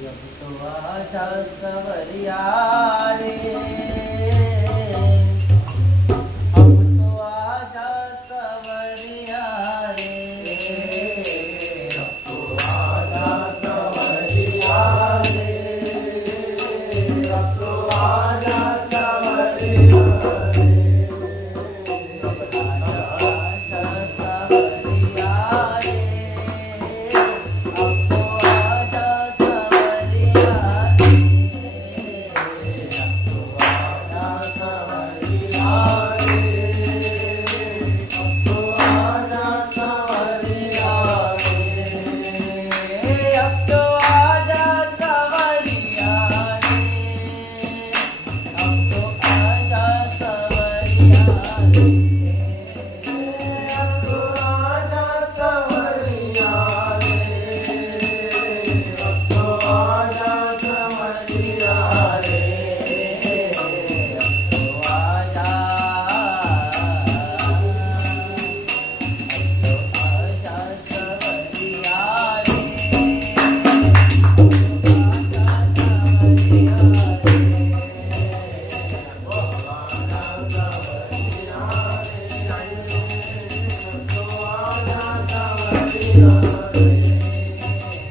अब तो आजा सवरिया रे, अब तो आजा सवरिया रे, अब तो आजा सवरिया रे, अब तो आजा सवरिया रे, अब आजा सवरिया रे, अब तो आजा सवरिया रे, अब तो आजा सवरिया रे, अब तो आजा सवरिया रे, अब तो आजा सवरिया रे, अब तो आजा सवरिया रे, अब तो आजा सवरिया रे, अब तो आजा सवरिया रे, अब तो आजा, अब तो आजा सवरिया रे, अब तो आजा सवरिया रे, अब तो आजा सवरिया रे, अब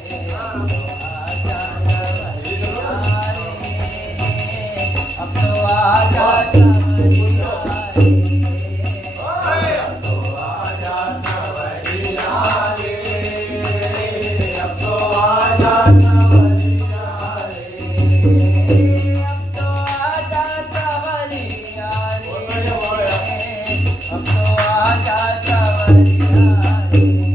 तो आजा सवरिया रे, अब तो आजा सवरिया रे, अब तो आजा सवरिया रे,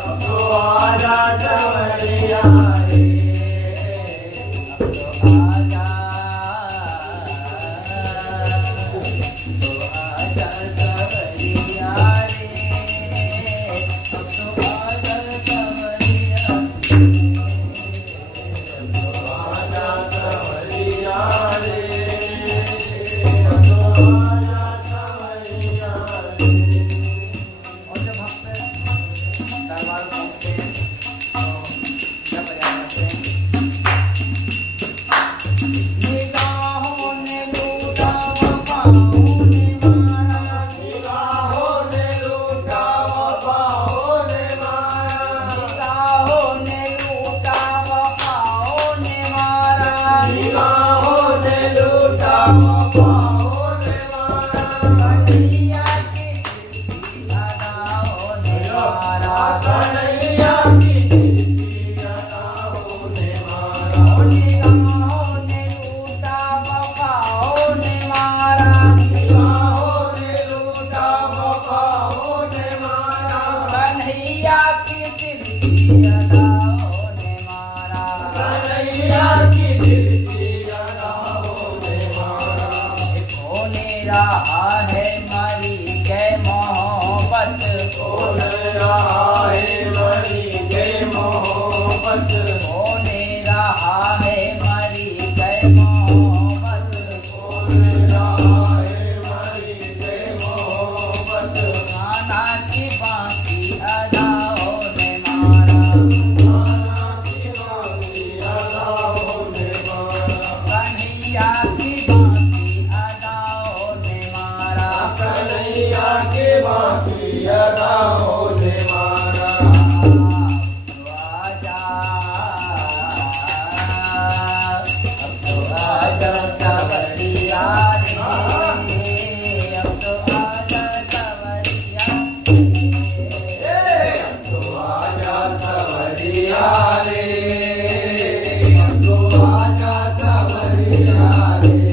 अब तो आजा सवरिया रे, अब तो आजा, तो आजा सवरिया रे, अब तो आजा सवरिया, अब तो आजा सवरिया रे, अब तो आजा सवरिया रे। और जब हम दरबार पहुंचते हैं तो क्या बजाना करते हैं? निगाहों ने लूटा वफाओं ने मारा, निगाहों ने लूटा वफाओं ने मारा, निगाहों ने लूटा वफाओं ने मारा, निगाहों ने लूटा वफाओं ने मारा, कन्हैया की चिट्ठी अदाओं ने मारा, कन्हैया की चिट्ठी अदाओं ने मारा, निगाहों ने लूटा वफाओं ने मारा, निगाहों ने लूटा वफाओं ने मारा, कन्हैया की चिट्ठी अदाओं ने मारा, कन्हैया की चिट्ठी अदाओं ने मारा। होने रहा है मरी के मोहब्बत, होने रहा है मरी के मोहब्बत, होने रहा है मरी के मोहब्बत, होने रहा है मरी के मोहब्बत, नाना की बांकी अदाओं ने मारा, नाना की बांकी अदाओं ने मारा, कन्हैया की बांकी अदाओं ने मारा, कन्हैया की बांकी अदाओं ने मारा। अब तो आजा सवरिया रे, अब तो आजा सवरिया रे, अब तो आजा सवरिया रे, अब तो आजा सवरिया रे,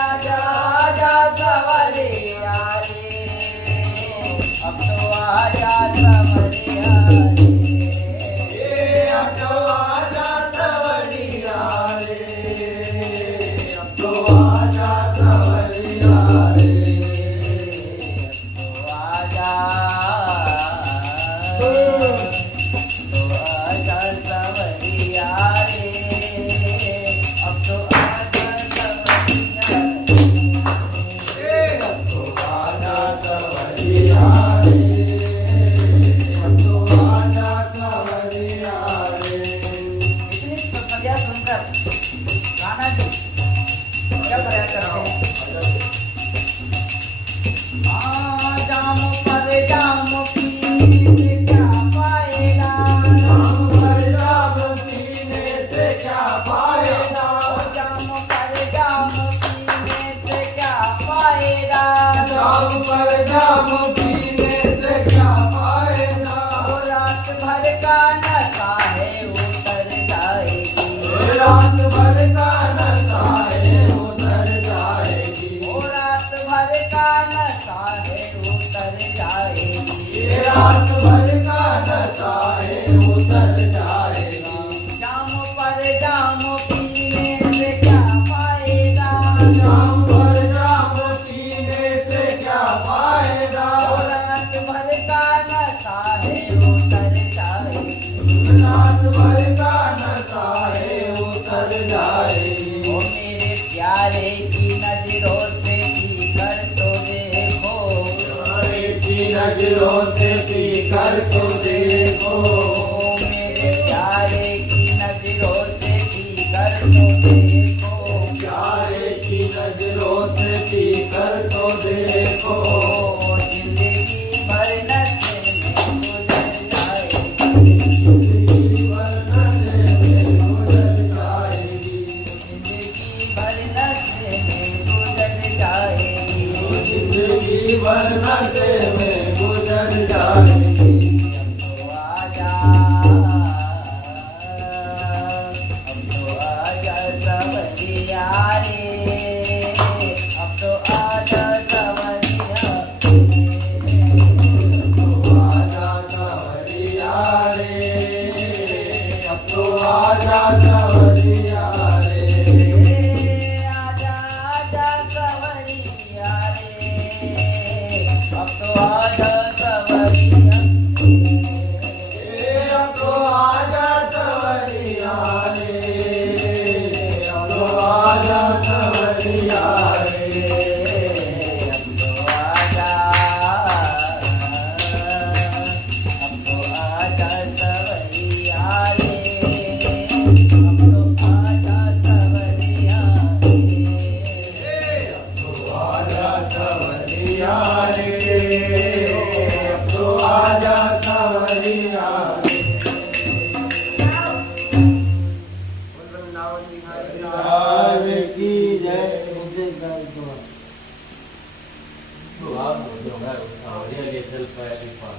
आजा आजा सवरिया रे, अब सवरिया रे, अब तो आजा सवरिया रे। इतनी पद्या सुनकर गाना जी क्या प्रयास करते हैं? जाम पर जाम पीने से क्या फायदा, जाम पर जाम पीने से क्या फायदा, जाम पर जाम पीने से क्या फायदा, जाम पर जाम पीने से क्या फायदा, रात भर का नशा है उतर जाएगी, रात भर का नशा है उतर जाएगी, रात भर का नशा है उतर जाएगी, रात भर का नशा है उतर जाएगी। जाम पर जाम पीने से क्या फायदा, जाम पर जाम पीने से क्या फायदा, रात भर का नशा है उतर जाएगी, रात भर का नशा है उतर जाएगी। ओ मेरे प्यारे की नजरों से पी कर तो देखो, प्यारे की नजरों से पी कर तो देखो, ओ मेरे प्यारे की नजरों से पी कर तो देखो, प्यारे की नजरों से पी कर तो देखो, जिंदगी भर नशे में गुजर जाएगी, जिंदगी भर नशे में गुजर जाएगी, जिंदगी भर नशे में गुजर जाएगी, जिंदगी भर नशे में गुजर जाएगी। तो आजा, अब तो आजा सवरिया रे, अब तो आजा सवरिया आजा सवरिया रे, अब तो आजा सवरिया रे, आजा आजा सवरिया रे, अब तो आजा सवरिया, अब तो आजा सवरिया रे, अब तो आजा सवरिया रे, अब तो आजा, अब तो आजा सवरिया रे, अब तो आजा सवरिया रे। तो आजा सवरिया रे, अब तो आजा सवरिया रे। राज की जय। तो आप जो है उस सावरिया लेवल पर लिखा